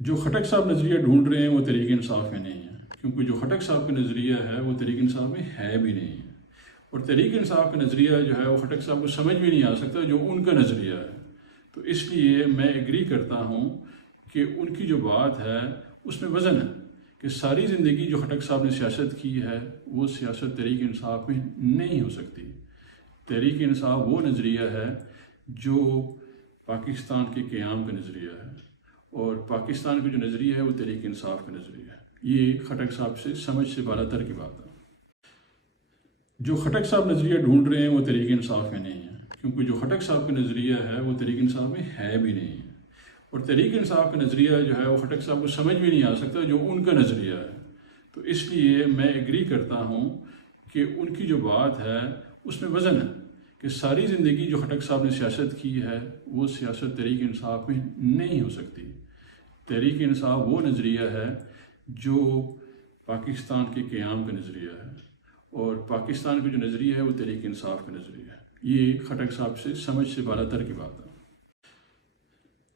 جو خٹک صاحب نظریہ ڈھونڈ رہے ہیں وہ تحریک انصاف میں نہیں ہے، کیونکہ جو خٹک صاحب کا نظریہ ہے وہ تحریک انصاف میں ہے بھی نہیں ہے، اور تحریک انصاف کا نظریہ جو ہے وہ خٹک صاحب کو سمجھ بھی نہیں آ سکتا جو ان کا نظریہ ہے۔ تو اس لیے میں ایگری کرتا ہوں کہ ان کی جو بات ہے اس میں وزن ہے کہ ساری زندگی جو خٹک صاحب نے سیاست کی ہے وہ سیاست تحریک انصاف میں نہیں ہو سکتی۔ تحریک انصاف وہ نظریہ ہے جو پاکستان کے قیام کا نظریہ ہے، اور پاکستان کا جو نظریہ ہے وہ تحریک انصاف کا نظریہ ہے۔ یہ خٹک صاحب سے سمجھ سے بالا تر کی بات ہے۔ جو خٹک صاحب نظریہ ڈھونڈ رہے ہیں وہ تحریک انصاف میں نہیں ہے، کیونکہ جو خٹک صاحب کا نظریہ ہے وہ تحریک انصاف میں ہے بھی نہیں ہے، اور تحریک انصاف کا نظریہ جو ہے وہ خٹک صاحب کو سمجھ بھی نہیں آ سکتا جو ان کا نظریہ ہے۔ تو اس لیے میں ایگری کرتا ہوں کہ ان کی جو بات ہے اس میں وزن ہے کہ ساری زندگی جو خٹک صاحب نے سیاست کی ہے وہ سیاست تحریک انصاف میں نہیں ہو سکتی۔ تحریک انصاف وہ نظریہ ہے جو پاکستان کے قیام کا نظریہ ہے، اور پاکستان کا جو نظریہ ہے وہ تحریک انصاف کا نظریہ ہے۔ یہ خٹک صاحب سے سمجھ سے بالا تر کی بات ہے۔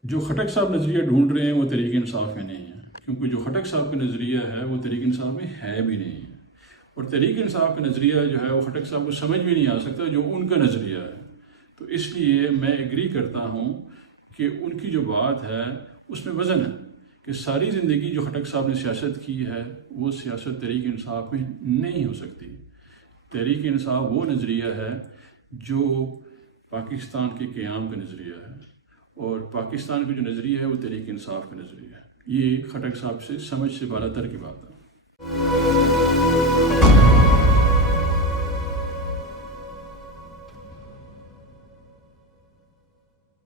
جو خٹک صاحب نظریہ ڈھونڈ رہے ہیں وہ تحریک انصاف میں نہیں ہے، کیونکہ جو خٹک صاحب کا نظریہ ہے وہ تحریک انصاف میں ہے بھی نہیں ہے، اور تحریک انصاف کا نظریہ جو ہے وہ خٹک صاحب کو سمجھ بھی نہیں آ سکتا جو ان کا نظریہ ہے۔ تو اس لیے میں ایگری کرتا ہوں کہ ان کی جو بات ہے اس میں وزن ہے کہ ساری زندگی جو خٹک صاحب نے سیاست کی ہے وہ سیاست تحریک انصاف میں نہیں ہو سکتی۔ تحریک انصاف وہ نظریہ ہے جو پاکستان کے قیام کا نظریہ ہے، اور پاکستان کا جو نظریہ ہے وہ تحریک انصاف کا نظریہ ہے۔ یہ خٹک صاحب سے سمجھ سے بالا تر کی بات ہے۔